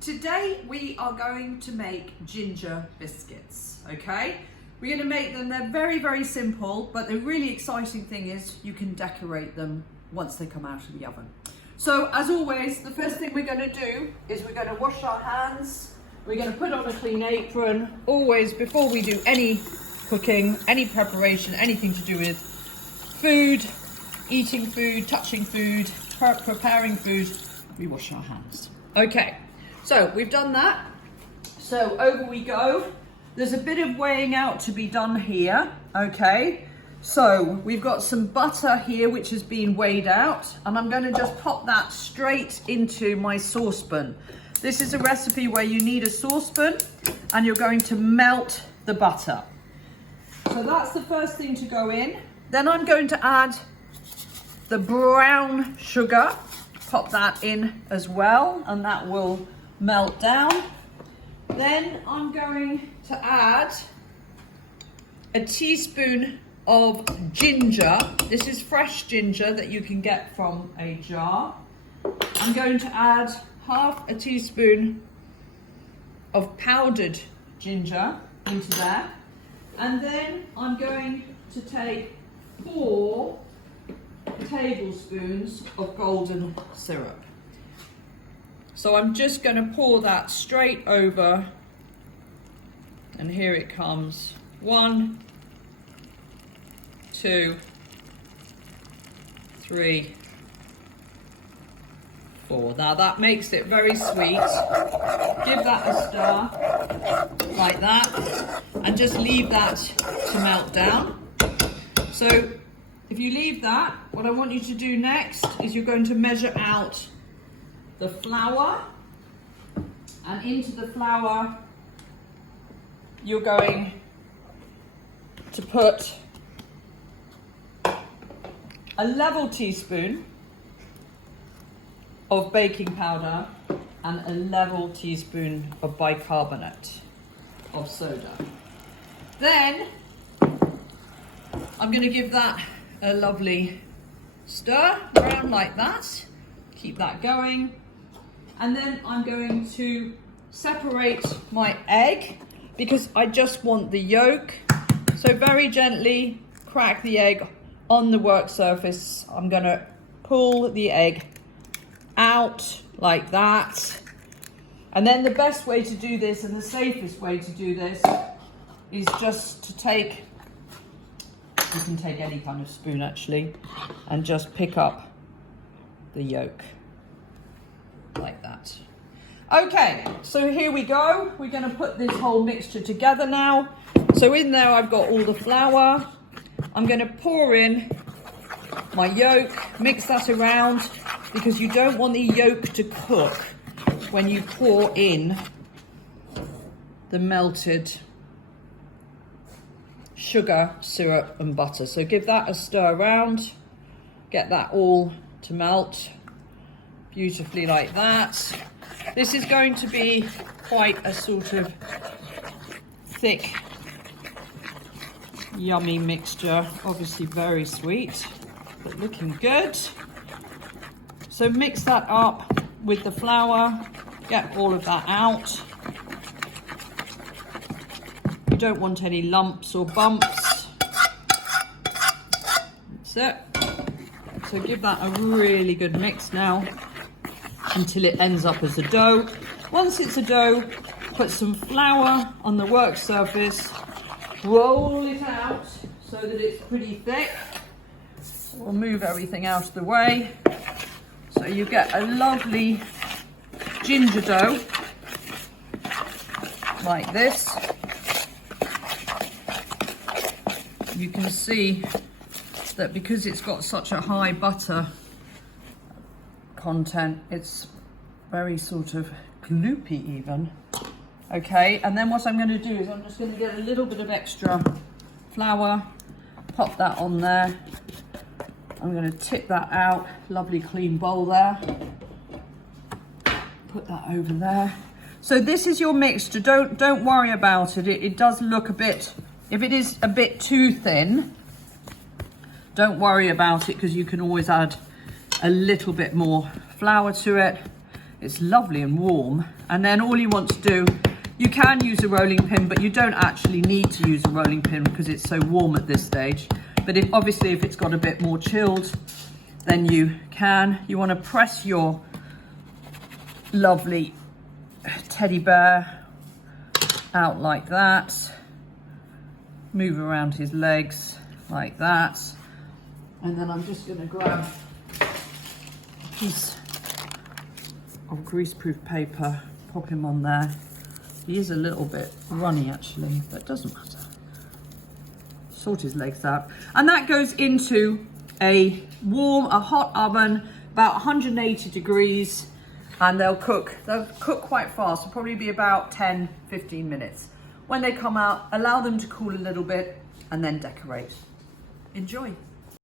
Today we are going to make ginger biscuits, okay? We're going to make them, they're very, very simple, but the really exciting thing is you can decorate them once they come out of the oven. So as always, the first thing we're going to do is we're going to wash our hands. We're going to put on a clean apron. Always, before we do any cooking, any preparation, anything to do with food, eating food, touching food, preparing food, we wash our hands. Okay, so we've done that. So over we go. There's a bit of weighing out to be done here, okay? So we've got some butter here which has been weighed out, and I'm going to just pop that straight into my saucepan. This is a recipe where you need a saucepan and you're going to melt the butter. So that's the first thing to go in. Then I'm going to add the brown sugar, pop that in as well, and that will melt down. Then I'm going to add a teaspoon of ginger. This is fresh ginger that you can get from a jar. I'm going to add half a teaspoon of powdered ginger into there. And then I'm going to take 4 tablespoons of golden syrup. So I'm just going to pour that straight over, and here it comes. 1, 2, 3, 4. Now that makes it very sweet. Give that a stir like that, and just leave that to melt down. So if you leave that, what I want you to do next is you're going to measure out the flour, and into the flour you're going to put a level teaspoon of baking powder and a level teaspoon of bicarbonate of soda. Then I'm going to give that a lovely stir around like that. Keep that going. And then I'm going to separate my egg because I just want the yolk. So very gently crack the egg on the work surface. I'm going to pull the egg out like that. And then the best way to do this, and the safest way to do this, is just to take, you can take any kind of spoon actually, and just pick up the yolk like that. Okay, so here we go. We're going to put this whole mixture together now. So in there I've got all the flour. I'm going to pour in my yolk, mix that around, because you don't want the yolk to cook when you pour in the melted sugar, syrup and butter. So give that a stir around, get that all to melt beautifully like that. This is going to be quite a sort of thick, yummy mixture, obviously very sweet, but looking good. So mix that up with the flour, get all of that out. You don't want any lumps or bumps. That's it. So give that a really good mix now until it ends up as a dough. Once it's a dough, put some flour on the work surface, roll it out so that it's pretty thick. We'll move everything out of the way. So you get a lovely ginger dough like this. You can see that because it's got such a high butter content, it's very sort of gloopy even. Okay, and then what I'm going to do is I'm just going to get a little bit of extra flour, pop that on there. I'm going to tip that out, lovely clean bowl there. Put that over there. So this is your mixture. Don't worry about it. It does look a bit, if it is a bit too thin, don't worry about it, because you can always add a little bit more flour to it. It's lovely and warm. And then all you want to do, you can use a rolling pin, but you don't actually need to use a rolling pin because it's so warm at this stage. But obviously if it's got a bit more chilled, then you can. You want to press your lovely teddy bear out like that. Move around his legs like that. And then I'm just going to grab a piece of greaseproof paper, pop him on there. He is a little bit runny actually, but it doesn't matter. Sort his legs out. And that goes into a hot oven, about 180 degrees, and they'll cook quite fast. It'll probably be about 10-15 minutes. When they come out, allow them to cool a little bit and then decorate. Enjoy.